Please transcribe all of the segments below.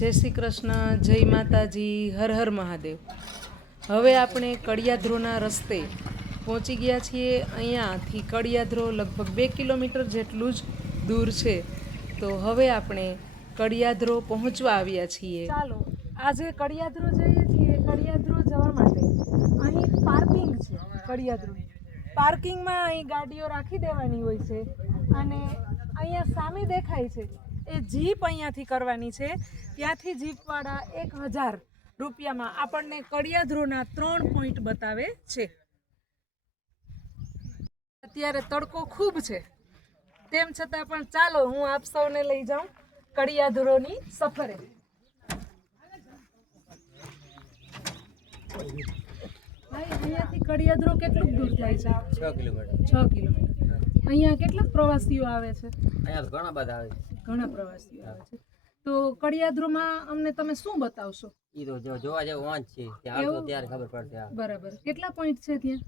જય શ્રી કૃષ્ણ, જય માતાજી, હર હર મહાદેવ. હવે આપણે કડિયાધ્રોના રસ્તે પહોંચી ગયા છીએ. અહીંયાથી કડિયાધ્રો લગભગ 2 કિલોમીટર જેટલું જ દૂર છે. તો હવે આપણે કડિયાધ્રો પહોંચવા આવ્યા છીએ. ચાલો આજે કડિયાધ્રો જઈએ છીએ. કડિયાધ્રો જવા માટે અહીં પાર્કિંગ છે. કડિયાધ્રો પાર્કિંગમાં અહીં ગાડીઓ રાખી દેવાની હોય છે અને અહીંયા સામે દેખાય છે એ જીપ અહીંયાથી કરવાની છે. ત્યાંથી જીપવાળા 1000 રૂપિયામાં આપણને કડિયાધ્રોના 3 પોઈન્ટ બતાવે છે. અત્યારે તડકો ખૂબ છે, તેમ છતાં પણ ચાલો હું આપ સૌને લઈ જાઉં કડિયાધ્રોની સફરે. અહીંયાથી કડિયાધ્રો કેટલું દૂર થાય છે? 6 કિલોમીટર. 6 કિલોમીટર. અહીંયા કેટલા પ્રવાસીઓ આવે છે? અહીંયા ઘણા બધા આવે છે. ઘણા પ્રવાસીઓ આવે છે. તો કડિયાધ્રોમાં અમને તમે શું બતાવશો? ઈ તો જોવા જેવું વાંચ છે. ત્યાં આવતો ત્યારે ખબર પડશે. બરાબર. કેટલા પોઈન્ટ છે ત્યાં?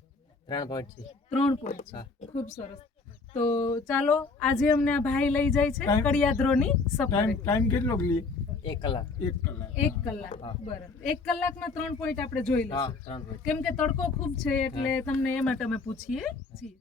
3 પોઈન્ટ છે. 3 પોઈન્ટ છે. ખૂબ સરસ. તો ચાલો આજે અમને આ ભાઈ લઈ જાય છે કડિયાધ્રોની સફરે. ટાઈમ કેટલો લે? 1 કલાક. 1 કલાક. બરાબર. 1 કલાકમાં 3 પોઈન્ટ આપણે જોઈ લઈશું. 3 પોઈન્ટ. કેમ કે તડકો ખૂબ છે એટલે તમને એ માટે અમે પૂછીએ છીએ.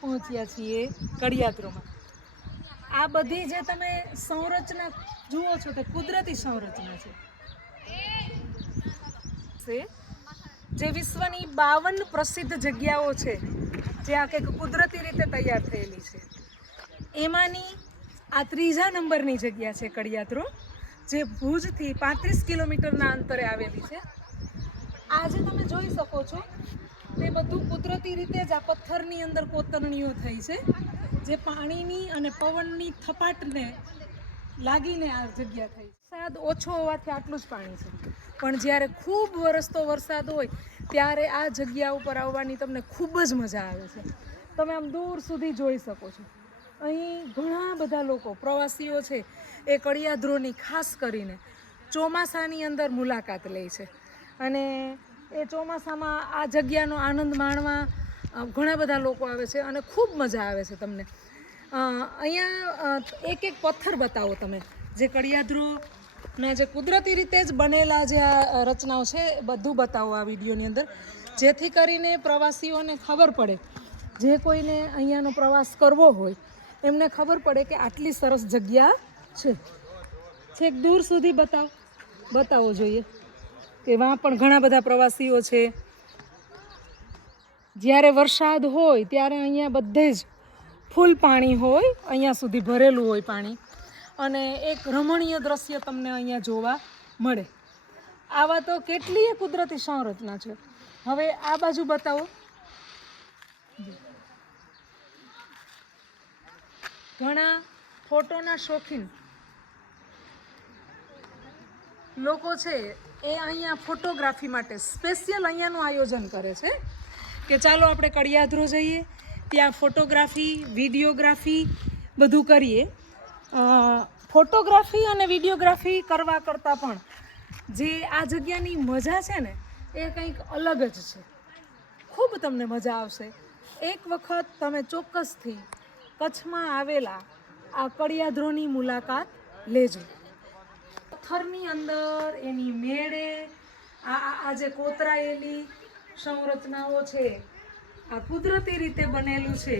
પહોંચ્યા છીએ કડિયાધ્રોમાં. આ બધી જે તમે સંરચના જુઓ છો તે કુદરતી સંરચના છે જે વિશ્વની 52 પ્રસિદ્ધ જગ્યાઓ છે જે આ કંઈક કુદરતી રીતે તૈયાર થયેલી છે. એમાંની આ 3જા નંબરની જગ્યા છે કડિયાધ્રો, જે ભુજથી 35 કિલોમીટરના અંતરે આવેલી છે. આજે તમે જોઈ શકો છો તે બધું કુદરતી રીતે જ આ પથ્થરની અંદર કોતરણીઓ થઈ છે, જે પાણીની અને પવનની થપાટને લાગીને આ જગ્યા થઈ. વરસાદ ઓછો હોવાથી આટલું જ પાણી છે, પણ જ્યારે ખૂબ વરસતો વરસાદ હોય ત્યારે આ જગ્યા ઉપર આવવાની તમને ખૂબ જ મજા આવે છે. તમે આમ દૂર સુધી જોઈ શકો છો. અહીં ઘણા બધા લોકો પ્રવાસીઓ છે એ કડિયાધ્રોની ખાસ કરીને ચોમાસાની અંદર મુલાકાત લે છે અને એ ચોમાસામાં આ જગ્યાનો આનંદ માણવા ઘણા બધા લોકો આવે છે અને ખૂબ મજા આવે છે. તમને અહીંયા એક પથ્થર બતાવો તમે, જે કડિયાધ્રોના જે કુદરતી રીતે જ બનેલા જે આ રચનાઓ છે બધું બતાવો આ વિડીયોની અંદર, જેથી કરીને પ્રવાસીઓને ખબર પડે, જે કોઈને અહીંયાનો પ્રવાસ કરવો હોય એમને ખબર પડે કે આટલી સરસ જગ્યા છે. છેક દૂર સુધી બતાવો જોઈએ કે વાં પણ ઘણા બધા પ્રવાસીઓ છે. જ્યારે વરસાદ હોય ત્યારે અહીંયા બધે જ ફૂલ પાણી હોય, અહીંયા સુધી ભરેલું હોય પાણી, અને એક રમણીય દ્રશ્ય તમને અહીંયા જોવા મળે. આવા તો કેટલીય કુદરતી સંરચના છે. હવે આ બાજુ બતાવો. ઘણા ફોટોના શોખીન લોકો છે એ અહીંયા ફોટોગ્રાફી માટે સ્પેશિયલ અહીંયાનું આયોજન કરે છે કે ચાલો આપણે કડિયાધ્રો જઈએ, ત્યાં ફોટોગ્રાફી, વિડીયોગ્રાફી બધું કરીએ. ફોટોગ્રાફી અને વિડીયોગ્રાફી કરવા કરતાં પણ જે આ જગ્યાની મજા છે ને એ કંઈક અલગ જ છે. ખૂબ તમને મજા આવશે. એક વખત તમે ચોક્કસથી કચ્છમાં આવેલા આ કડિયાધ્રોની મુલાકાત લેજો. પથ્થરની અંદર એની મેળે આ જે કોતરાયેલી સંરચનાઓ છે, આ કુદરતી રીતે બનેલું છે,